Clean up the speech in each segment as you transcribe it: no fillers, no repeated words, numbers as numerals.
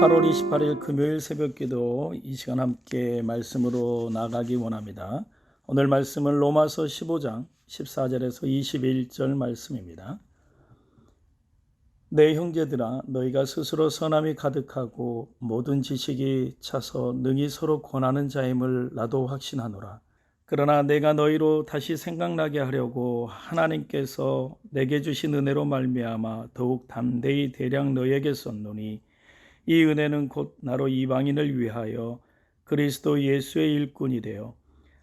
8월 28일 금요일 새벽기도 이 시간 함께 말씀으로 나가기 원합니다. 오늘 말씀은 로마서 15장 14절에서 21절 말씀입니다. 내 형제들아, 너희가 스스로 선함이 가득하고 모든 지식이 차서 능히 서로 권하는 자임을 나도 확신하노라. 그러나 내가 너희로 다시 생각나게 하려고 하나님께서 내게 주신 은혜로 말미암아 더욱 담대히 대량 너희에게 썼노니, 이 은혜는 곧 나로 이방인을 위하여 그리스도 예수의 일꾼이 되어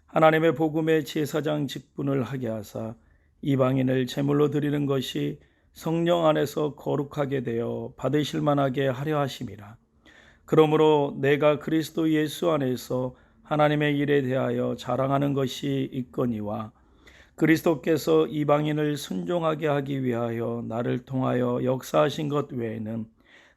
하나님의 복음의 제사장 직분을 하게 하사 이방인을 제물로 드리는 것이 성령 안에서 거룩하게 되어 받으실 만하게 하려 하심이라. 그러므로 내가 그리스도 예수 안에서 하나님의 일에 대하여 자랑하는 것이 있거니와, 그리스도께서 이방인을 순종하게 하기 위하여 나를 통하여 역사하신 것 외에는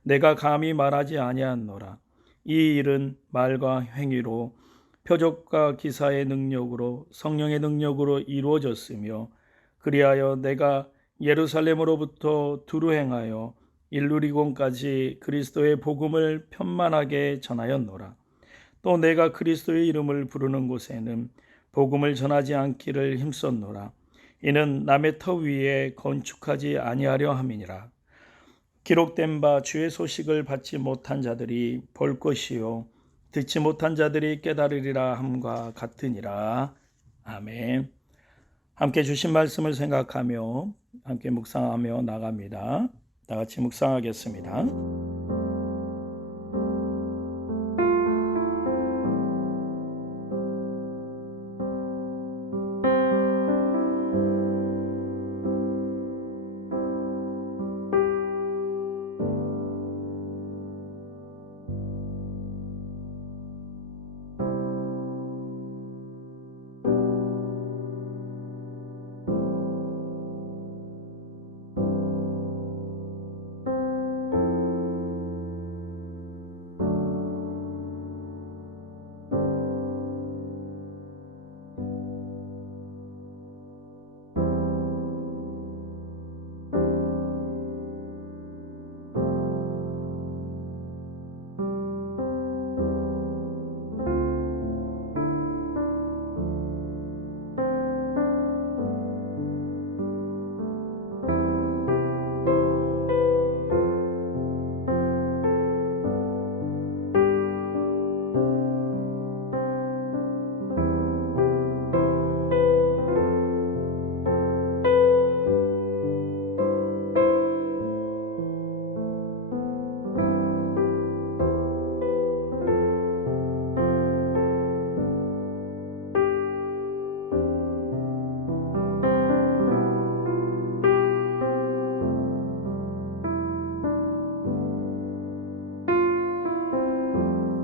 내가 감히 말하지 아니하노라. 이 일은 말과 행위로, 표적과 기사의 능력으로, 성령의 능력으로 이루어졌으며, 그리하여 내가 예루살렘으로부터 두루 행하여 일루리곤까지 그리스도의 복음을 편만하게 전하였노라. 또 내가 그리스도의 이름을 부르는 곳에는 복음을 전하지 않기를 힘썼노라. 이는 남의 터 위에 건축하지 아니하려 함이니라. 기록된 바 주의 소식을 받지 못한 자들이 볼 것이요 듣지 못한 자들이 깨달으리라 함과 같으니라. 아멘. 함께 주신 말씀을 생각하며 함께 묵상하며 나갑니다. 다 같이 묵상하겠습니다.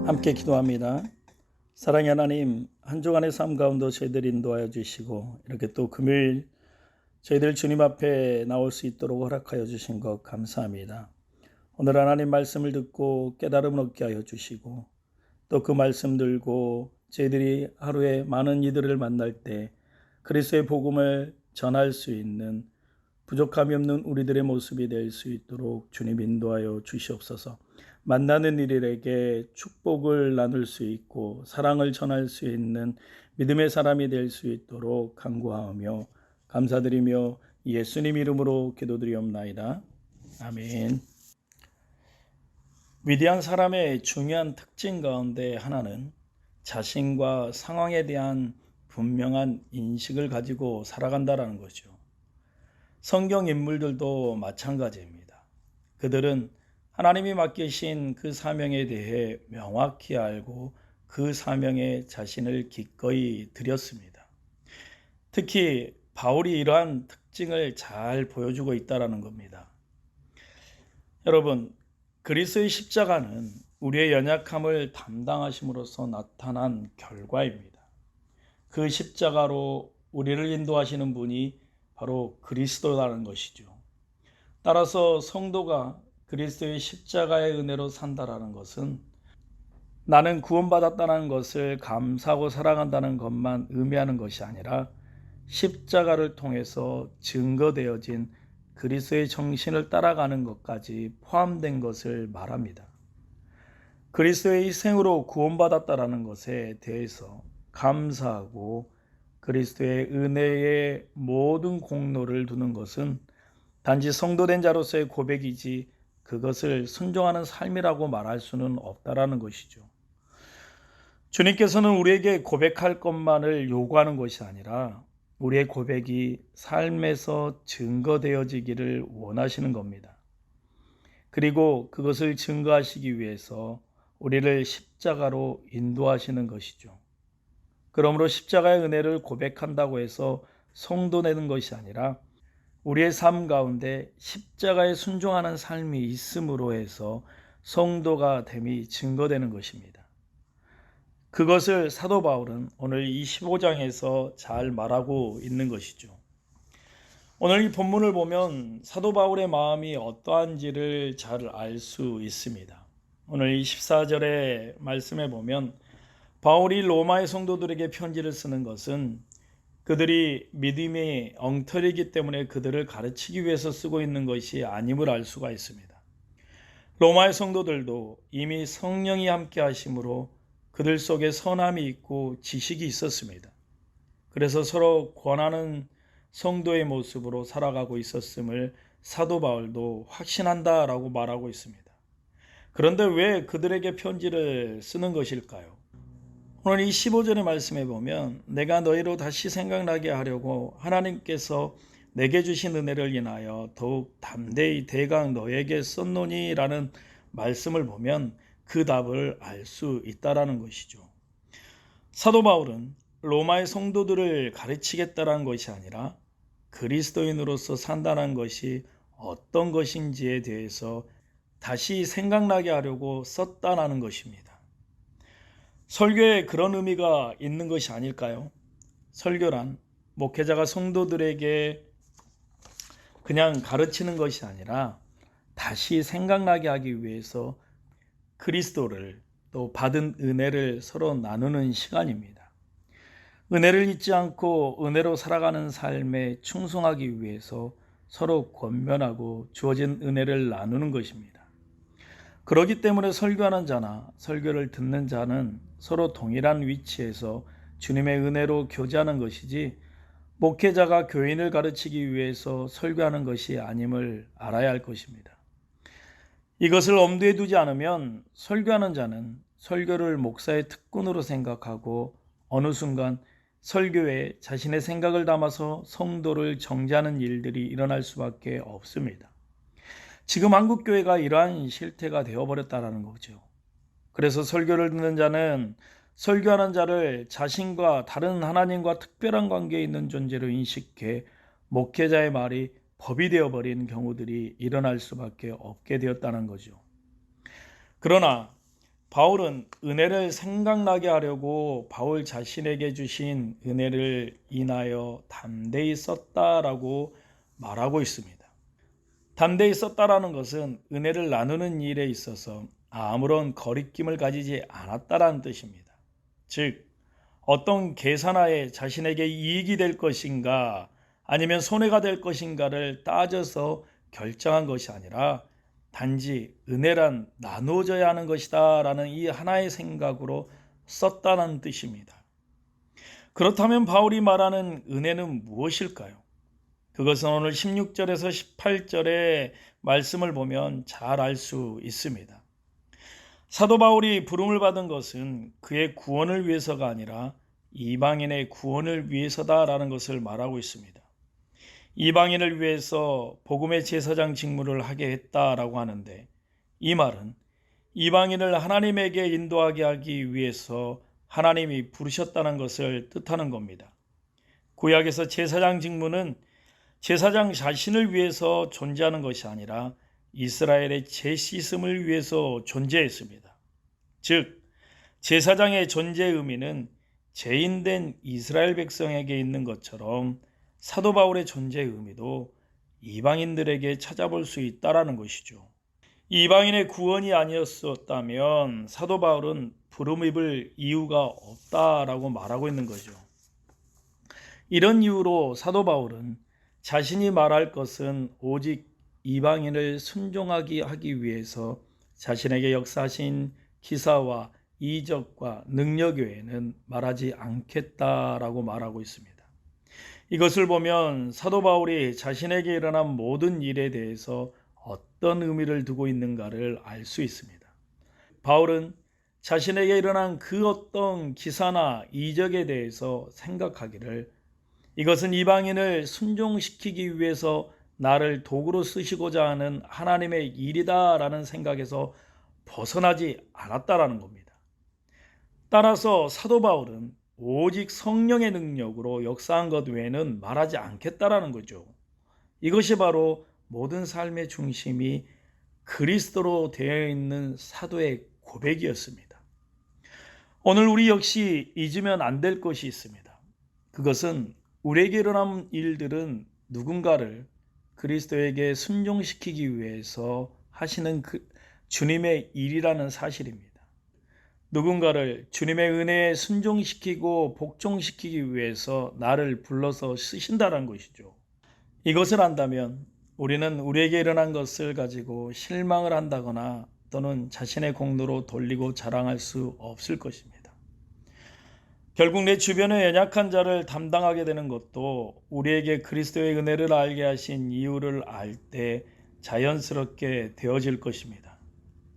함께 기도합니다. 사랑의 하나님, 한 주간의 삶 가운데 저희들 인도하여 주시고, 이렇게 또 금요일 저희들 주님 앞에 나올 수 있도록 허락하여 주신 것 감사합니다. 오늘 하나님 말씀을 듣고 깨달음을 얻게 하여 주시고, 또 그 말씀 들고 저희들이 하루에 많은 이들을 만날 때 그리스도의 복음을 전할 수 있는 부족함이 없는 우리들의 모습이 될 수 있도록 주님 인도하여 주시옵소서. 만나는 이들에게 축복을 나눌 수 있고 사랑을 전할 수 있는 믿음의 사람이 될 수 있도록 간구하며 감사드리며 예수님 이름으로 기도드리옵나이다. 아멘. 위대한 사람의 중요한 특징 가운데 하나는 자신과 상황에 대한 분명한 인식을 가지고 살아간다는 거죠. 성경 인물들도 마찬가지입니다. 그들은 하나님이 맡기신 그 사명에 대해 명확히 알고 그 사명에 자신을 기꺼이 드렸습니다. 특히 바울이 이러한 특징을 잘 보여주고 있다는 겁니다. 여러분, 그리스도의 십자가는 우리의 연약함을 담당하심으로써 나타난 결과입니다. 그 십자가로 우리를 인도하시는 분이 바로 그리스도라는 것이죠. 따라서 성도가 그리스도의 십자가의 은혜로 산다라는 것은 나는 구원받았다는 것을 감사하고 사랑한다는 것만 의미하는 것이 아니라 십자가를 통해서 증거되어진 그리스도의 정신을 따라가는 것까지 포함된 것을 말합니다. 그리스도의 희생으로 구원받았다라는 것에 대해서 감사하고 그리스도의 은혜의 모든 공로를 두는 것은 단지 성도된 자로서의 고백이지 그것을 순종하는 삶이라고 말할 수는 없다라는 것이죠. 주님께서는 우리에게 고백할 것만을 요구하는 것이 아니라 우리의 고백이 삶에서 증거되어지기를 원하시는 겁니다. 그리고 그것을 증거하시기 위해서 우리를 십자가로 인도하시는 것이죠. 그러므로 십자가의 은혜를 고백한다고 해서 성도되는 것이 아니라 우리의 삶 가운데 십자가에 순종하는 삶이 있음으로 해서 성도가 됨이 증거되는 것입니다. 그것을 사도 바울은 오늘 이 15장에서 잘 말하고 있는 것이죠. 오늘 이 본문을 보면 사도 바울의 마음이 어떠한지를 잘 알 수 있습니다. 오늘 이 14절의 말씀에 보면 바울이 로마의 성도들에게 편지를 쓰는 것은 그들이 믿음의 엉터리이기 때문에 그들을 가르치기 위해서 쓰고 있는 것이 아님을 알 수가 있습니다. 로마의 성도들도 이미 성령이 함께 하심으로 그들 속에 선함이 있고 지식이 있었습니다. 그래서 서로 권하는 성도의 모습으로 살아가고 있었음을 사도 바울도 확신한다라고 말하고 있습니다. 그런데 왜 그들에게 편지를 쓰는 것일까요? 오늘 이 15절의 말씀에 보면 내가 너희로 다시 생각나게 하려고 하나님께서 내게 주신 은혜를 인하여 더욱 담대히 대강 너에게 썼노니 라는 말씀을 보면 그 답을 알 수 있다라는 것이죠. 사도 바울은 로마의 성도들을 가르치겠다는 것이 아니라 그리스도인으로서 산다는 것이 어떤 것인지에 대해서 다시 생각나게 하려고 썼다는 것입니다. 설교에 그런 의미가 있는 것이 아닐까요? 설교란 목회자가 성도들에게 그냥 가르치는 것이 아니라 다시 생각나게 하기 위해서 그리스도를 또 받은 은혜를 서로 나누는 시간입니다. 은혜를 잊지 않고 은혜로 살아가는 삶에 충성하기 위해서 서로 권면하고 주어진 은혜를 나누는 것입니다. 그렇기 때문에 설교하는 자나 설교를 듣는 자는 서로 동일한 위치에서 주님의 은혜로 교제하는 것이지 목회자가 교인을 가르치기 위해서 설교하는 것이 아님을 알아야 할 것입니다. 이것을 엄두에 두지 않으면 설교하는 자는 설교를 목사의 특권으로 생각하고 어느 순간 설교에 자신의 생각을 담아서 성도를 정죄하는 일들이 일어날 수밖에 없습니다. 지금 한국교회가 이러한 실태가 되어버렸다는 거죠. 그래서 설교를 듣는 자는 설교하는 자를 자신과 다른 하나님과 특별한 관계에 있는 존재로 인식해 목회자의 말이 법이 되어버린 경우들이 일어날 수밖에 없게 되었다는 거죠. 그러나 바울은 은혜를 생각나게 하려고 바울 자신에게 주신 은혜를 인하여 담대히 썼다라고 말하고 있습니다. 담대히 썼다라는 것은 은혜를 나누는 일에 있어서 아무런 거리낌을 가지지 않았다라는 뜻입니다. 즉 어떤 계산하에 자신에게 이익이 될 것인가 아니면 손해가 될 것인가를 따져서 결정한 것이 아니라 단지 은혜란 나누어져야 하는 것이다 라는 이 하나의 생각으로 썼다는 뜻입니다. 그렇다면 바울이 말하는 은혜는 무엇일까요? 그것은 오늘 16절에서 18절의 말씀을 보면 잘 알 수 있습니다. 사도 바울이 부름을 받은 것은 그의 구원을 위해서가 아니라 이방인의 구원을 위해서다라는 것을 말하고 있습니다. 이방인을 위해서 복음의 제사장 직무를 하게 했다라고 하는데 이 말은 이방인을 하나님에게 인도하게 하기 위해서 하나님이 부르셨다는 것을 뜻하는 겁니다. 구약에서 제사장 직무는 제사장 자신을 위해서 존재하는 것이 아니라 이스라엘의 죄 씻음을 위해서 존재했습니다. 즉 제사장의 존재의 의미는 죄인된 이스라엘 백성에게 있는 것처럼 사도 바울의 존재의 의미도 이방인들에게 찾아볼 수 있다라는 것이죠. 이방인의 구원이 아니었다면 사도 바울은 부름 입을 이유가 없다라고 말하고 있는 거죠. 이런 이유로 사도 바울은 자신이 말할 것은 오직 이방인을 순종하게 하기 위해서 자신에게 역사하신 기사와 이적과 능력 외에는 말하지 않겠다라고 말하고 있습니다. 이것을 보면 사도 바울이 자신에게 일어난 모든 일에 대해서 어떤 의미를 두고 있는가를 알 수 있습니다. 바울은 자신에게 일어난 그 어떤 기사나 이적에 대해서 생각하기를 이것은 이방인을 순종시키기 위해서 나를 도구로 쓰시고자 하는 하나님의 일이다라는 생각에서 벗어나지 않았다라는 겁니다. 따라서 사도 바울은 오직 성령의 능력으로 역사한 것 외에는 말하지 않겠다라는 거죠. 이것이 바로 모든 삶의 중심이 그리스도로 되어 있는 사도의 고백이었습니다. 오늘 우리 역시 잊으면 안 될 것이 있습니다. 그것은 우리에게 일어난 일들은 누군가를 그리스도에게 순종시키기 위해서 하시는 주님의 일이라는 사실입니다. 누군가를 주님의 은혜에 순종시키고 복종시키기 위해서 나를 불러서 쓰신다는 것이죠. 이것을 안다면 우리는 우리에게 일어난 것을 가지고 실망을 한다거나 또는 자신의 공로로 돌리고 자랑할 수 없을 것입니다. 결국 내 주변의 연약한 자를 담당하게 되는 것도 우리에게 그리스도의 은혜를 알게 하신 이유를 알 때 자연스럽게 되어질 것입니다.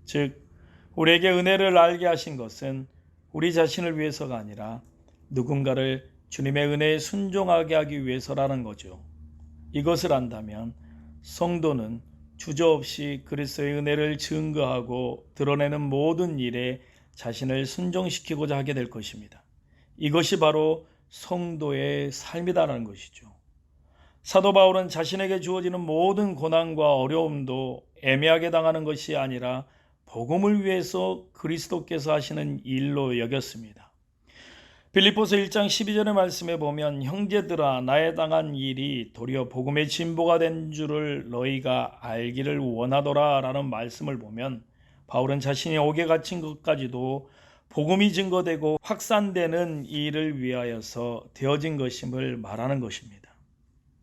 즉 우리에게 은혜를 알게 하신 것은 우리 자신을 위해서가 아니라 누군가를 주님의 은혜에 순종하게 하기 위해서라는 거죠. 이것을 안다면 성도는 주저없이 그리스도의 은혜를 증거하고 드러내는 모든 일에 자신을 순종시키고자 하게 될 것입니다. 이것이 바로 성도의 삶이다라는 것이죠. 사도 바울은 자신에게 주어지는 모든 고난과 어려움도 애매하게 당하는 것이 아니라 복음을 위해서 그리스도께서 하시는 일로 여겼습니다. 빌립보서 1장 12절의 말씀에 보면 형제들아 나에 당한 일이 도리어 복음의 진보가 된 줄을 너희가 알기를 원하더라 라는 말씀을 보면 바울은 자신이 옥에 갇힌 것까지도 복음이 증거되고 확산되는 일을 위하여서 되어진 것임을 말하는 것입니다.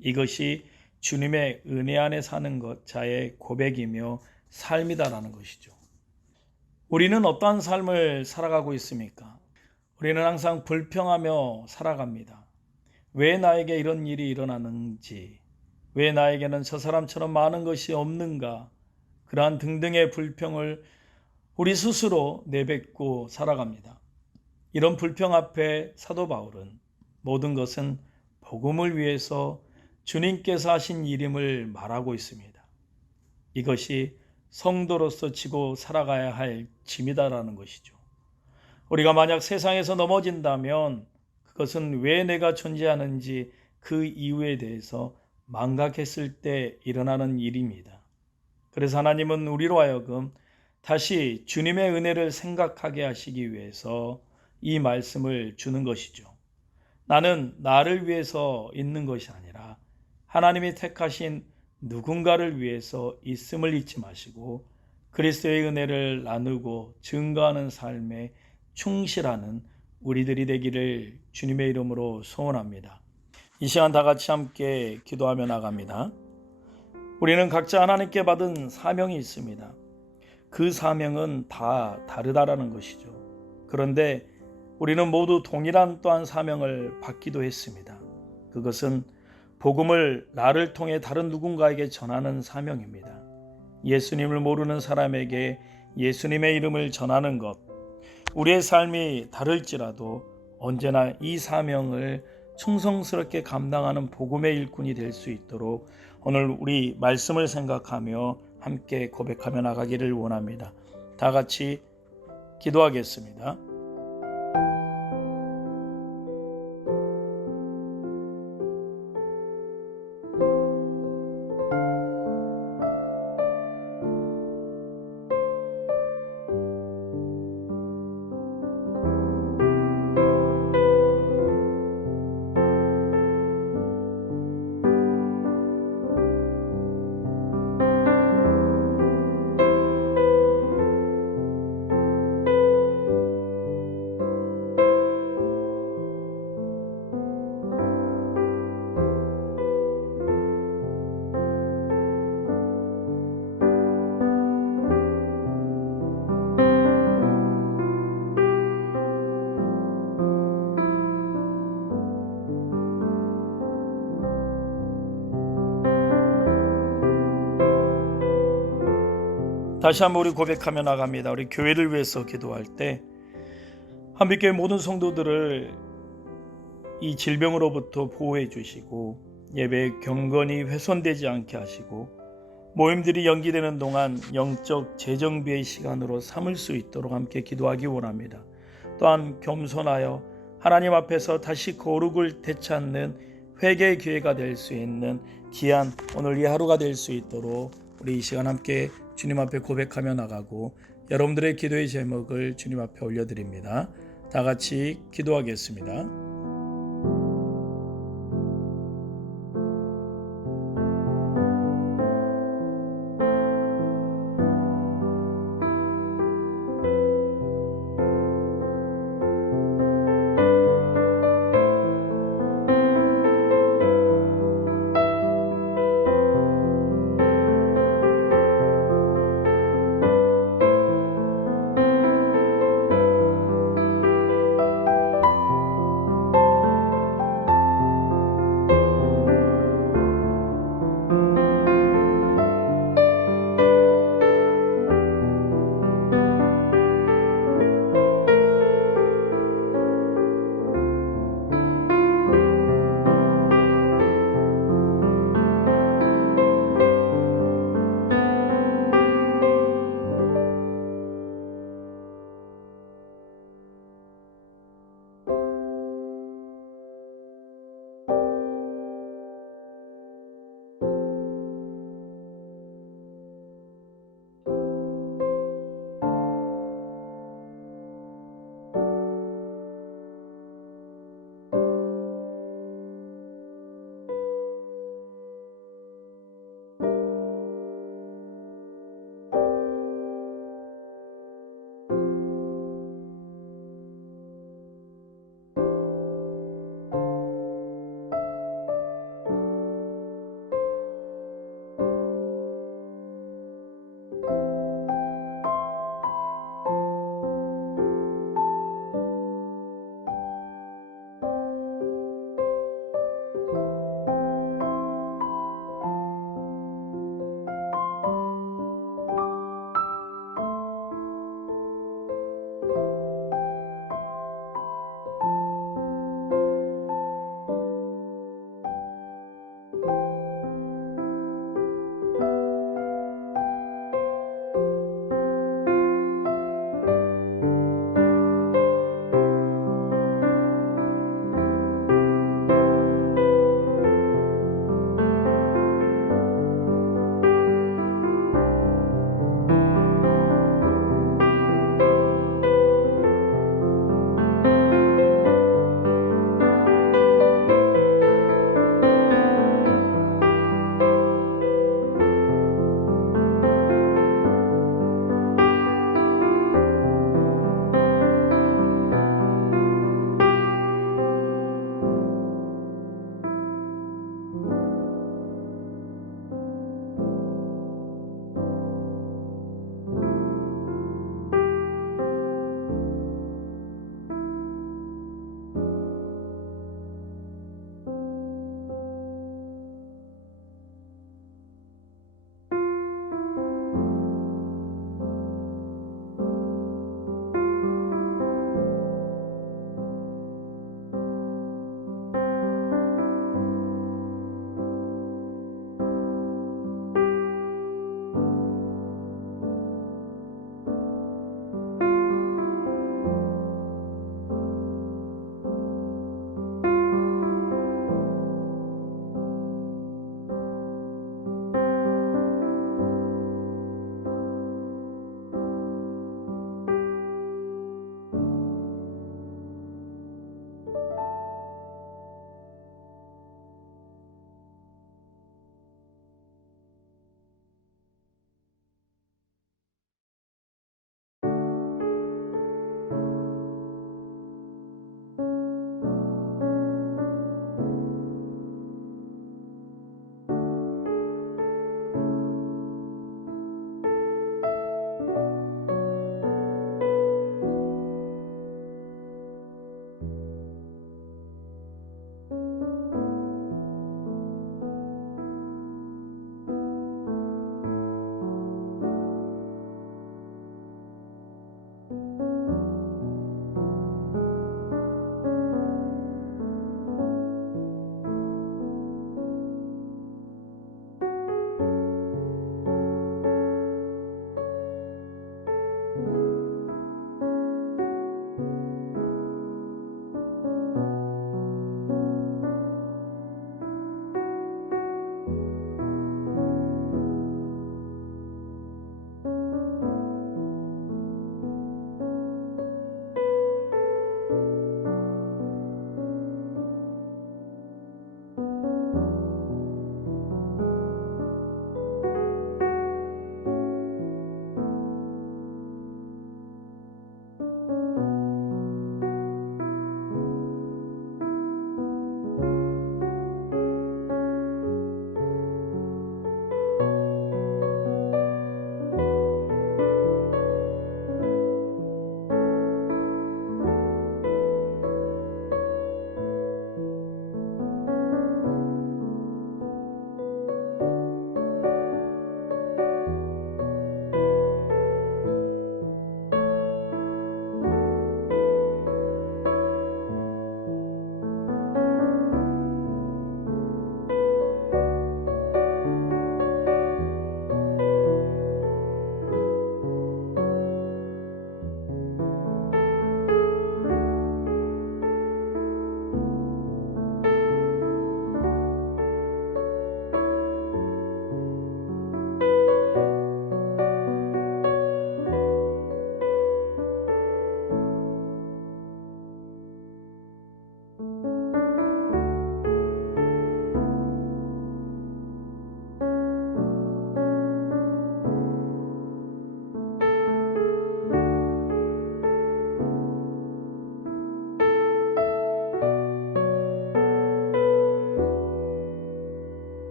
이것이 주님의 은혜 안에 사는 것 자의 고백이며 삶이다라는 것이죠. 우리는 어떠한 삶을 살아가고 있습니까? 우리는 항상 불평하며 살아갑니다. 왜 나에게 이런 일이 일어나는지, 왜 나에게는 저 사람처럼 많은 것이 없는가, 그러한 등등의 불평을 우리 스스로 내뱉고 살아갑니다. 이런 불평 앞에 사도 바울은 모든 것은 복음을 위해서 주님께서 하신 일임을 말하고 있습니다. 이것이 성도로서 지고 살아가야 할 짐이다라는 것이죠. 우리가 만약 세상에서 넘어진다면 그것은 왜 내가 존재하는지 그 이유에 대해서 망각했을 때 일어나는 일입니다. 그래서 하나님은 우리로 하여금 다시 주님의 은혜를 생각하게 하시기 위해서 이 말씀을 주는 것이죠. 나는 나를 위해서 있는 것이 아니라 하나님이 택하신 누군가를 위해서 있음을 잊지 마시고 그리스도의 은혜를 나누고 증거하는 삶에 충실하는 우리들이 되기를 주님의 이름으로 소원합니다. 이 시간 다 같이 함께 기도하며 나갑니다. 우리는 각자 하나님께 받은 사명이 있습니다. 그 사명은 다 다르다라는 것이죠. 그런데 우리는 모두 동일한 또한 사명을 받기도 했습니다. 그것은 복음을 나를 통해 다른 누군가에게 전하는 사명입니다. 예수님을 모르는 사람에게 예수님의 이름을 전하는 것, 우리의 삶이 다를지라도 언제나 이 사명을 충성스럽게 감당하는 복음의 일꾼이 될 수 있도록 오늘 우리 말씀을 생각하며 함께 고백하며 나가기를 원합니다. 다 같이 기도하겠습니다. 다시 한번 우리 고백하며 나갑니다. 우리 교회를 위해서 기도할 때 한빛교회 모든 성도들을 이 질병으로부터 보호해 주시고 예배 경건이 훼손되지 않게 하시고 모임들이 연기되는 동안 영적 재정비의 시간으로 삼을 수 있도록 함께 기도하기 원합니다. 또한 겸손하여 하나님 앞에서 다시 거룩을 되찾는 회개의 기회가 될 수 있는 귀한 오늘 이 하루가 될 수 있도록 우리 이 시간 함께 주님 앞에 고백하며 나가고 여러분들의 기도의 제목을 주님 앞에 올려드립니다. 다 같이 기도하겠습니다.